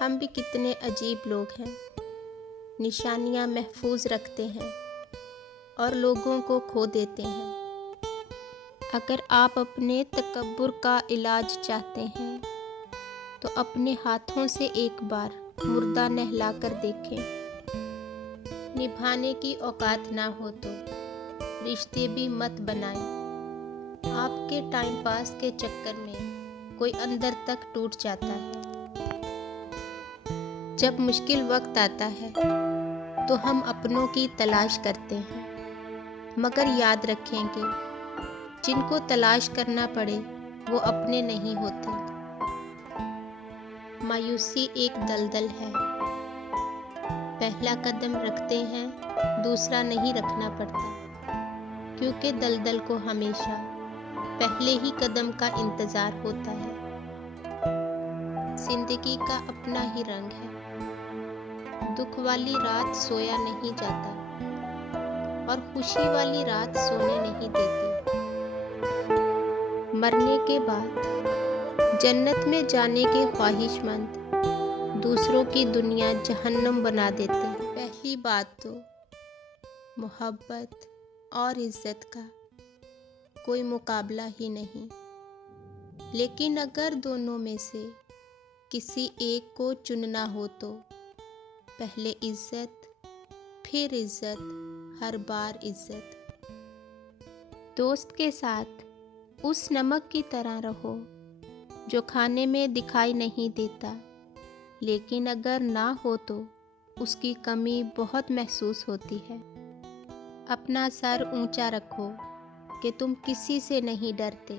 ہم بھی کتنے عجیب لوگ ہیں، نشانیاں محفوظ رکھتے ہیں اور لوگوں کو کھو دیتے ہیں۔ اگر آپ اپنے تکبر کا علاج چاہتے ہیں تو اپنے ہاتھوں سے ایک بار مردہ نہلا کر دیکھیں۔ نبھانے کی اوقات نہ ہو تو رشتے بھی مت بنائیں۔ آپ کے ٹائم پاس کے چکر میں کوئی اندر تک ٹوٹ جاتا ہے۔ جب مشکل وقت آتا ہے تو ہم اپنوں کی تلاش کرتے ہیں، مگر یاد رکھیں کہ جن کو تلاش کرنا پڑے وہ اپنے نہیں ہوتے۔ مایوسی ایک دلدل ہے، پہلا قدم رکھتے ہیں دوسرا نہیں رکھنا پڑتا، کیونکہ دلدل کو ہمیشہ پہلے ہی قدم کا انتظار ہوتا ہے۔ زندگی کا اپنا ہی رنگ ہے، دکھ والی رات سویا نہیں جاتا اور خوشی والی رات سونے نہیں دیتی۔ مرنے کے بعد جنت میں جانے کے خواہش مند دوسروں کی دنیا جہنم بنا دیتے ہیں۔ پہلی بات تو محبت اور عزت کا کوئی مقابلہ ہی نہیں، لیکن اگر دونوں میں سے کسی ایک کو چننا ہو تو پہلے عزت، پھر عزت، ہر بار عزت۔ دوست کے ساتھ اس نمک کی طرح رہو جو کھانے میں دکھائی نہیں دیتا، لیکن اگر نہ ہو تو اس کی کمی بہت محسوس ہوتی ہے۔ اپنا سر اونچا رکھو کہ تم کسی سے نہیں ڈرتے،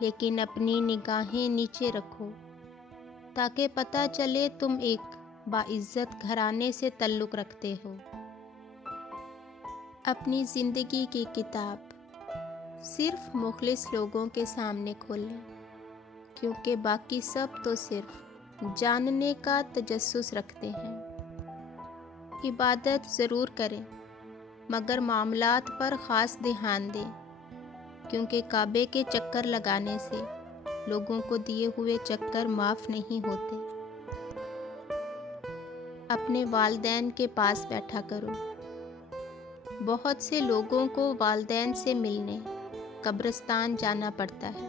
لیکن اپنی نگاہیں نیچے رکھو تاکہ پتہ چلے تم ایک باعزت گھرانے سے تعلق رکھتے ہو۔ اپنی زندگی کی کتاب صرف مخلص لوگوں کے سامنے کھولیں، کیونکہ باقی سب تو صرف جاننے کا تجسس رکھتے ہیں۔ عبادت ضرور کریں، مگر معاملات پر خاص دھیان دیں، کیونکہ کعبے کے چکر لگانے سے لوگوں کو دیے ہوئے چکر معاف نہیں ہوتے۔ اپنے والدین کے پاس بیٹھا کرو۔ بہت سے لوگوں کو والدین سے ملنے قبرستان جانا پڑتا ہے۔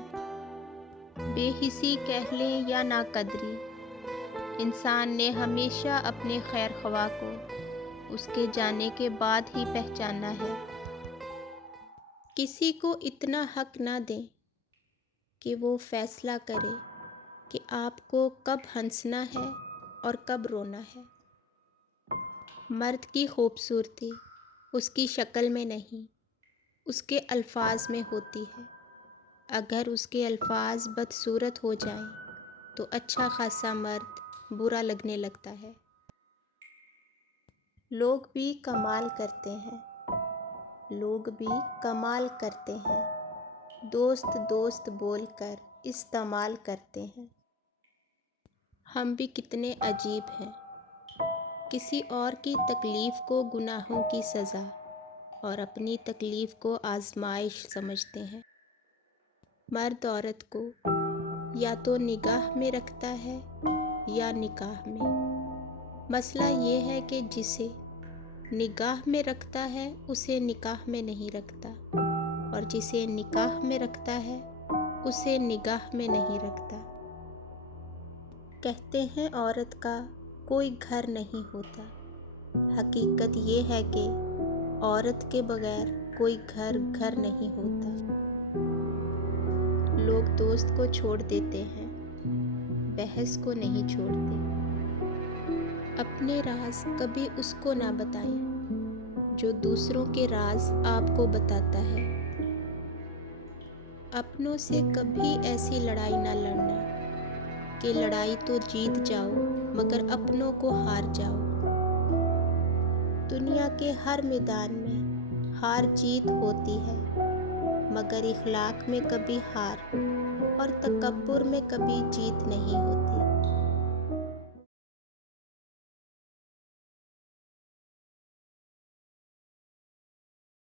بے حسی کہہ لیں یا ناقدری، انسان نے ہمیشہ اپنے خیر خواہ کو اس کے جانے کے بعد ہی پہچانا ہے۔ کسی کو اتنا حق نہ دیں کہ وہ فیصلہ کرے کہ آپ کو کب ہنسنا ہے اور کب رونا ہے۔ مرد کی خوبصورتی اس کی شکل میں نہیں، اس کے الفاظ میں ہوتی ہے۔ اگر اس کے الفاظ بدصورت ہو جائیں تو اچھا خاصا مرد برا لگنے لگتا ہے۔ لوگ بھی کمال کرتے ہیں، لوگ بھی کمال کرتے ہیں، دوست دوست بول کر استعمال کرتے ہیں۔ ہم بھی کتنے عجیب ہیں، کسی اور کی تکلیف کو گناہوں کی سزا اور اپنی تکلیف کو آزمائش سمجھتے ہیں۔ مرد عورت کو یا تو نگاہ میں رکھتا ہے یا نکاح میں۔ مسئلہ یہ ہے کہ جسے نگاہ میں رکھتا ہے اسے نکاح میں نہیں رکھتا، اور جسے نکاح میں رکھتا ہے اسے نگاہ میں نہیں رکھتا۔ کہتے ہیں عورت کا کوئی گھر نہیں ہوتا، حقیقت یہ ہے کہ عورت کے بغیر کوئی گھر گھر نہیں ہوتا۔ لوگ دوست کو چھوڑ دیتے ہیں، بحث کو نہیں چھوڑتے۔ اپنے راز کبھی اس کو نہ بتائیں جو دوسروں کے راز آپ کو بتاتا ہے۔ اپنوں سے کبھی ایسی لڑائی نہ لڑنا کہ لڑائی تو جیت جاؤ مگر اپنوں کو ہار جاؤ۔ دنیا کے ہر میدان میں ہار جیت ہوتی ہے، مگر اخلاق میں کبھی ہار اور تکبر میں کبھی جیت نہیں ہوتی۔